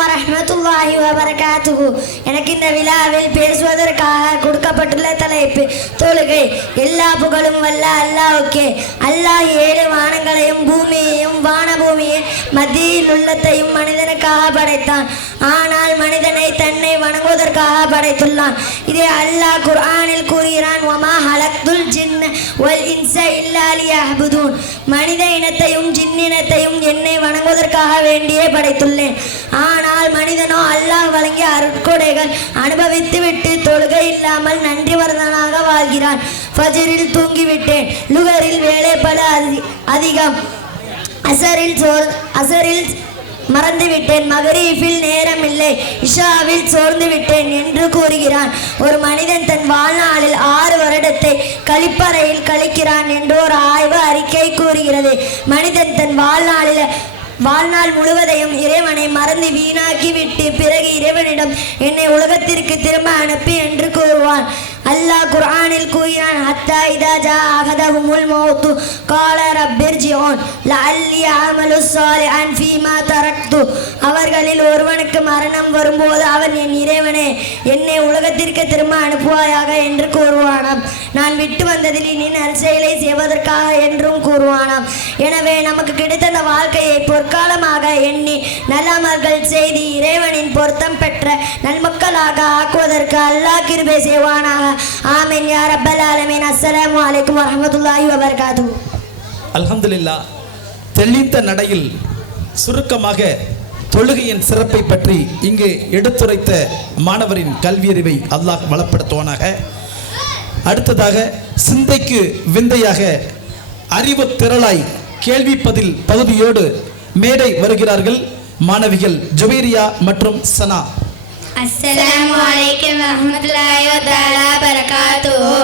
வரஹ்மத்துல்லாஹி வபரகாத்துஹு. எனக்கு இந்த விழாவில் பேசுவதற்காக கொடுக்கப்பட்டுள்ள தலைப்பு தொழுகை. எல்லா புகழும் வல்ல அல்லாஹ்வுக்கே. அல்லாஹ் 7 வானங்களையும் பூமியையும் வானபூமியின் மத்தியில் உள்ளத்தையும் மனிதனுக்காக படைத்தான். ஆனால் மனிதனை தன்னை வணங்குவதற்காக படைத்துள்ளான். இதை அல்லாஹ் குர்ஆனில் கூறுகிறான், வமா ஹலக்துல் ஜின்ன வல் இன்ஸ இல்லா லியஅ்புதூன். மனித இனத்தையும் ஜின்னினத்தையும் என்னை வணங்குவதற்காக வேண்டியே படைத்துள்ளேன். ஆனால் மனிதனோ அல்லாஹ் வழங்கிய அருட்கொடைகள் அனுபவித்துவிட்டு தொழுகை இல்லாமல் நன்றி மறந்தவனாக வாழ்கிறான். ஃபஜ்ரில் தூங்கிவிட்டேன், லுகரில் வேலை பல அதிகம், அசரில் மறந்துவிட்டேன், மகரீஃபில் நேரம் இல்லை, இஷாவில் சோர்ந்து விட்டேன் என்று கூறுகிறான். ஒரு மனிதன் தன் வாழ்நாளில் 6 வருடத்தை கழிப்பறையில் கழிக்கிறான் என்று ஒரு ஆய்வு அறிக்கை கூறுகிறது. மனிதன் தன் வாழ்நாள் முழுவதையும் இறைவனை மறந்து வீணாக்கி விட்டு பிறகு இறைவனிடம் என்னை உலகத்திற்கு திரும்ப அனுப்பி என்று கூறுவான். அல்லாஹ் குர்ஆனில் கூறுகிறான், ஹத்தா இதா ஜா அஹதஹுமுல் மௌத்து கால ரப்பிர்ஜிஊன் லஅல்லி அஅமலு ஸாலிஹன் ஃபீமா தரக்து. அவர்களில் ஒருவனுக்கு மரணம் வரும்போது அவன், என் இறைவனே, என்னை உலகத்திற்கு திரும்ப அனுப்புவாயாக என்று கூறுவானாம். நான் விட்டு வந்ததில் இனி நற்செயலை செய்வதற்காக என்றும் கூறுவானாம். எனவே நமக்கு கிடைத்த அந்த வாழ்க்கையை பொற்காலமாக எண்ணி நல்லமல்கள் செய்து இறைவனின் பொருத்தம் பெற்ற நன்மக்களாக ஆக்குவதற்கு அல்லாஹ் கிருபை செய்வானாக. ஆமீன் யா ரப்பல் ஆலமீன். அஸ்ஸலாமு அலைக்கும் வரஹ்மத்துல்லாஹி வபரகாத்துஹு. அல்ஹம்துலில்லாஹ். தெளிந்த நடையில் சுருக்கமாக தொழுகையின் சிறப்பை பற்றி இங்கு எடுத்துரைத்த மாணவரின் கல்வியறிவை அல்லாஹ் வளப்படுத்துவானாக. அடுத்ததாக சிந்தைக்கு விந்தையாக அறிவு திரளாய் கேள்வி பதில் பகுதியோடு மேடை வருகிறார்கள் மாணவிகள் ஜுவைரியா மற்றும் சனா. அஸ்ஸலாமு அலைக்கும் வரஹ்மத்துல்லாஹி வ பரகாத்துஹு.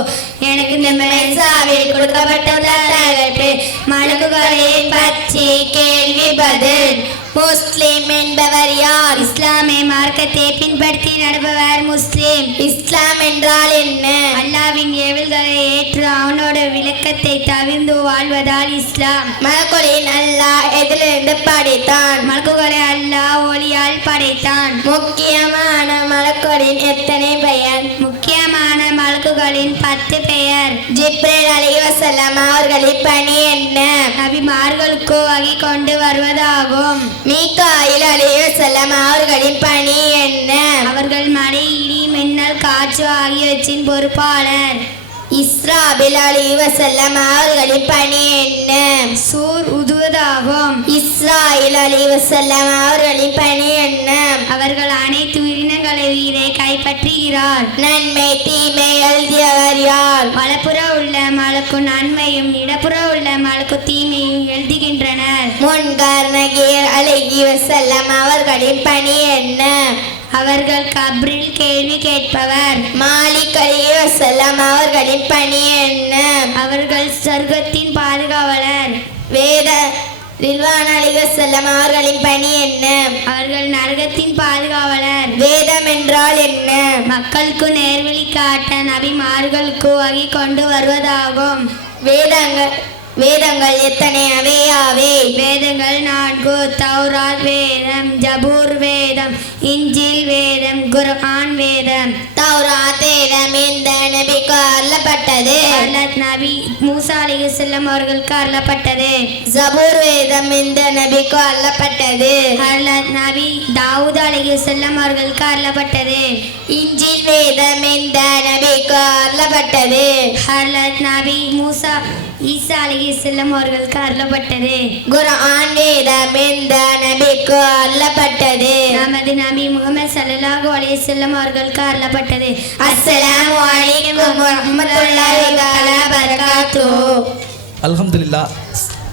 எனக்கு இந்த மெசாவில் கொடுக்கப்பட்டுள்ள தலைப்பு மலக்குகளை பற்றி கேள்வி பதில். முஸ்லிம் என்பவர் யார்? இஸ்லாமை மார்க்கத்தை பின்பற்றி நடப்பவர் முஸ்லிம். இஸ்லாம் என்றால் என்ன? அல்லாஹ்வின் ஏவல்களை ஏற்று அவனோட விளக்கத்தை தவிர்த்து வாழ்வதால் இஸ்லாம். மலக்குகளின் அல்லாஹ் எதிலிருந்து படைத்தான்? மலக்குகளை அல்லாஹ் ஒளியால் படைத்தான். முக்கியமான மலக்குகளின் எத்தனை பெயர்? முக்கியமான மலக்குகளின் 10 பெயர். ஜிப்ரீல் அலைஹிஸ்ஸலாம் அவர்களின் பணி என்ன? நபிமார்களுக்கு வகை கொண்டு வருவதாகும். மீகாயில் அலைஹிஸ்ஸலாம் அவர்களின் பணி என்ன? அவர்கள் மழை, இடி, மின்னல், காற்று ஆகியவற்றின் பொறுப்பாளர். இஸ்ராபில் அலைஹிஸ்ஸலாம் அவர்களின் பணி என்ன? சூர் ஊதுவதாகும். இஸ்ராயில் அலைஹிஸ்ஸலாம் அவர்களின் பணி என்ன? அவர்கள் அனைத்து உயிரினங்களை உயிரை கைப்பற்றுகிறார். நன்மை தீமை எழுதியவர் யார்? வலப்புற உள்ள மலக்கு நன்மையும் இடப்புற உள்ள மலக்கு தீமையும் எழுதுகின்றனர். முன்கர் நகீர் அலைஹிஸ்ஸலாம் அவர்களின் பணி என்ன? அவர்கள் கப்ரில் கேள்வி கேட்பவர். மாலிக் அலைஹிஸ்ஸலாம் அவர்களின் பணி என்ன? அவர்கள் சொர்க்கத்தின் பாதுகாவலர். ரில்வான் அலைஹிஸ்ஸலாம் அவர்களின் பணி என்ன? அவர்கள் நரகத்தின் பாதுகாவலர். வேதம் என்றால் என்ன? மக்களுக்கு நேர்வழி காட்ட நபிமார்களுக்கு வகை கொண்டு வருவதாகும். வேதங்கள் எத்தனை அவையாவே? வேதங்கள் 4. தௌராத் வேதம், ஜபூர் வேதம், இன்ஜில் வேதம், குர்ஆன் வேதம். தௌராத் வேதம் எந்த நபிக்கு அருளப்பட்டது? ஹஜ்ரத் நபி மூசா அலைஹிஸ்ஸலாம் அவர்களுக்கு அருளப்பட்டது. ஜபூர் வேதம் எந்த நபிக்கு அருளப்பட்டது? ஹஜ்ரத் நபி தாவூத் அலைஹிஸ்ஸலாம் அவர்களுக்கு அருளப்பட்டது. இன்ஜில் வேதம் எந்த நபிக்கு அருளப்பட்டது? ஹஜ்ரத் நபி ஈசா அலைஹிஸ்ஸலாம் அவர்களுக்கு அருளப்பட்டது. குர்ஆன் வேதம் எந்த நபிக்கு அருளப்பட்டது? நமது நபி முஹம்மது ஸல்லல்லாஹு அலைஹி வஸல்லம் அவர்களுக்கு அருளப்பட்டது. அஸ்ஸலாமு அலைக்கும் வரஹ்மத்துல்லாஹி வ பரகாத்துஹு. அல்ஹம்துலில்லாஹ்.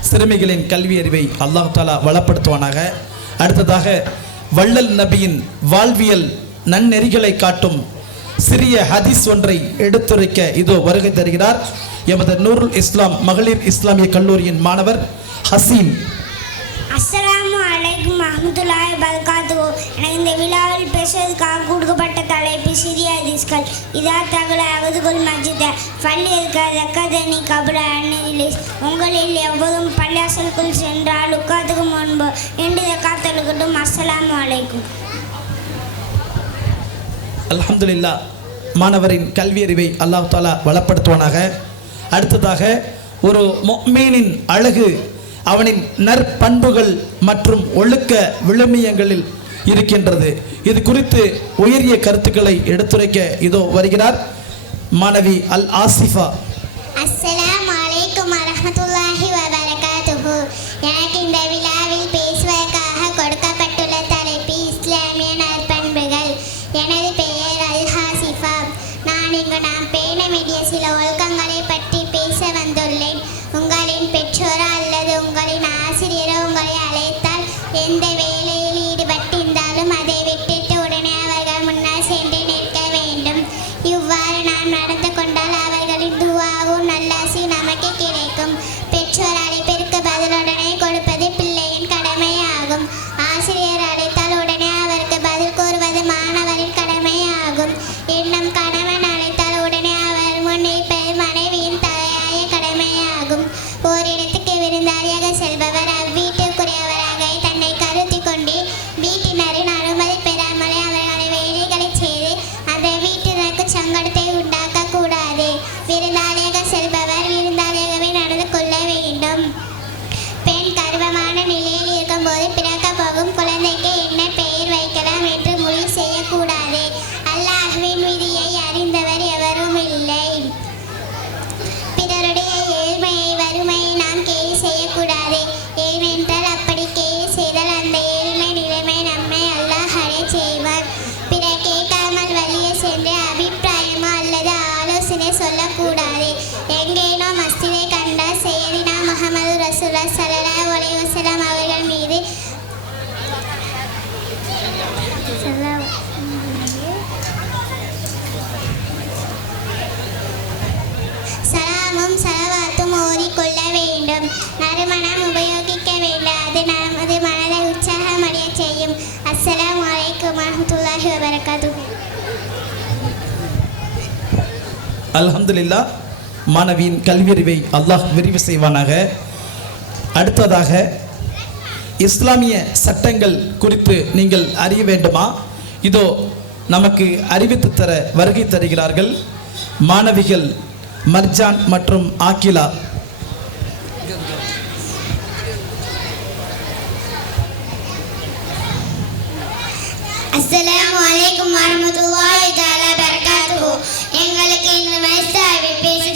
சிறுமிகளின் கல்வி அறிவை அல்லாஹ் தஆலா வளப்படுத்துவானாக. அடுத்ததாக வள்ளல் நபியின் வாழ்வியல் நன்னெறிகளை காட்டும் சிறிய ஹதீஸ் ஒன்றை எடுத்துரைக்க இதோ வருகை தருகிறார் எமது நூருல் இஸ்லாம் மகளிர் இஸ்லாமிய கல்லூரியின் மாணவர் ஹசீம். அஸ்ஸலாமு அலைக்கும் வரஹ்மத்துல்லாஹி வ பரகாத்துஹு. எனக்கு இந்த விழாவில் பேசுவதற்காக கொடுக்கப்பட்ட தலைப்பு بسرية رزقل إذا تغلى أعوذ المجد فليذكرني قبل أن يجلس உங்களில் எவரும் பள்ளியாசலுக்குள் சென்றால் உட்கார்த்துக்கு முன்பு என்று காத்தலுக்கட்டும். அஸ்ஸலாமு அலைக்கும். அல்ஹம்துலில்லாஹ். மாணவரின் கல்வியறிவை அல்லாஹ் தஆலா வளப்படுத்துவானாக. அடுத்ததாக ஒரு முஃமினின் அழகு அவனின் நற்பண்புகள் மற்றும் ஒழுக்க விழுமியங்களில் இருக்கின்றது. இது குறித்து உயரிய கருத்துக்களை எடுத்துரைக்க இதோ வருகிறார் மாணவி அல் ஆசிஃபா. அஸ்ஸலாமு அலைக்கும் வரஹ்மத்துல்லாஹி வபரகாத்துஹு. எனக்கு இந்த விழாவில் பேசுவதற்காக கொடுக்கப்பட்டுள்ள தலைப்பு இஸ்லாமிய நற்பண்புகள். எனது பெயர் அல் ஆசிஃபா. நான் இங்கு பேண வேண்டிய சில ஒழுக்கங்களை பற்றி பேச வந்துள்ளேன். உங்களின் பெற்றோரோ அல்லது உங்களின் ஆசிரியரோ உங்களை அழைத்தால் எந்த வேலையில் ஈடுபட்டிருந்தாலும் அதை விட்டுட்டு உடனே அவர்கள் முன்னால் சென்று நிற்க வேண்டும். இவ்வாறு நாம் நடந்து கொண்டால் அவர்களின் துவாவும் நல்லாசி நமக்கு கிடைக்கும். பெற்றோர் அழைப்பிற்கு பதிலுடனே கொடுப்பது பிள்ளையின் கடமையாகும். ஆசிரியர் அழைத்தால் உடனே அவருக்கு பதில் கூறுவது மாணவரின் கடமையாகும். இன்னும் கணவன் அழைத்தால் உடனே அவர் முன் நிற்பது மனைவியின் தலையாய கடமையாகும். ஓரிடத்துக்கு விருந்தாளியாக செல்பவர் அவ்வீட்டுக்குரியவராக தன்னை கருதி கொண்டு வீட்டினரின் அனுமதி பெறாமலே அவர்களை வேலைகளை செய்து அந்த வீட்டினருக்கு சங்கடத்தை உண்டாக்க கூடாது. விருந்தாளியாக செல்பவர் விருந்தாளியாகவே நடந்து கொள்ள வேண்டும். பெண் கர்வமான நிலையில் இருக்கும்போது பிறக்க போகும் குழந்தைக்கு என்ன பெயர் வைக்கலாம் என்று முடிவு செய்யக்கூடாது. அல்லாஹ்வின் விதியை அறிந்தவர் எவரும் இல்லை. பிறருடைய ஏழ்மையை வறுமையை நாம் கேலி செய்யக்கூடாது. ஏனென்றால் அப்படி கேலி செய்தால் அந்த ஏழ்மை நிலைமை நம்மை அல்லாஹ் அடையச் செய்வார். பிறர் கேட்காமல் வழியே சென்று அபிப்பிராயமோ அல்லது ஆலோசனை சொல்லக்கூடாது. எங்கேனோ மஸ்ஜிதை கண்டால் செய்தினா முஹம்மது ரசூலுல்லாஹி ஸல்லல்லாஹு அலைஹி வஸல்லம் அவர்கள் மீது சலாமும் சலவாத்தும் ஓதிக்கொள்ள வேண்டும். நறுமணம் உபயோகிக்க வேண்டும். அது நமது மனதை உற்சாகமடைய செய்யும். அஸ்ஸலாமு அலைக்கும் வரஹ்மத்துல்லாஹி வபரகாத்துஹு. அல்ஹம்துலில்லாஹ். மாணவியின் கல்வியறிவை அல்லாஹ் விரிவு செய்வானாக. அடுத்ததாக இஸ்லாமிய சட்டங்கள் குறித்து நீங்கள் அறிய வேண்டுமா? இதோ நமக்கு அறிவித்து தர வருகை தருகிறார்கள் மாணவிகள் மர்ஜான் மற்றும் ஆக்கிலா. அஸ்ஸலாமு அலைக்கும் வரஹ்மத்துல்லாஹி தஆலா வபரகாத்துஹு. எங்களுக்கு இந்த மஸ்தாவில் பேசி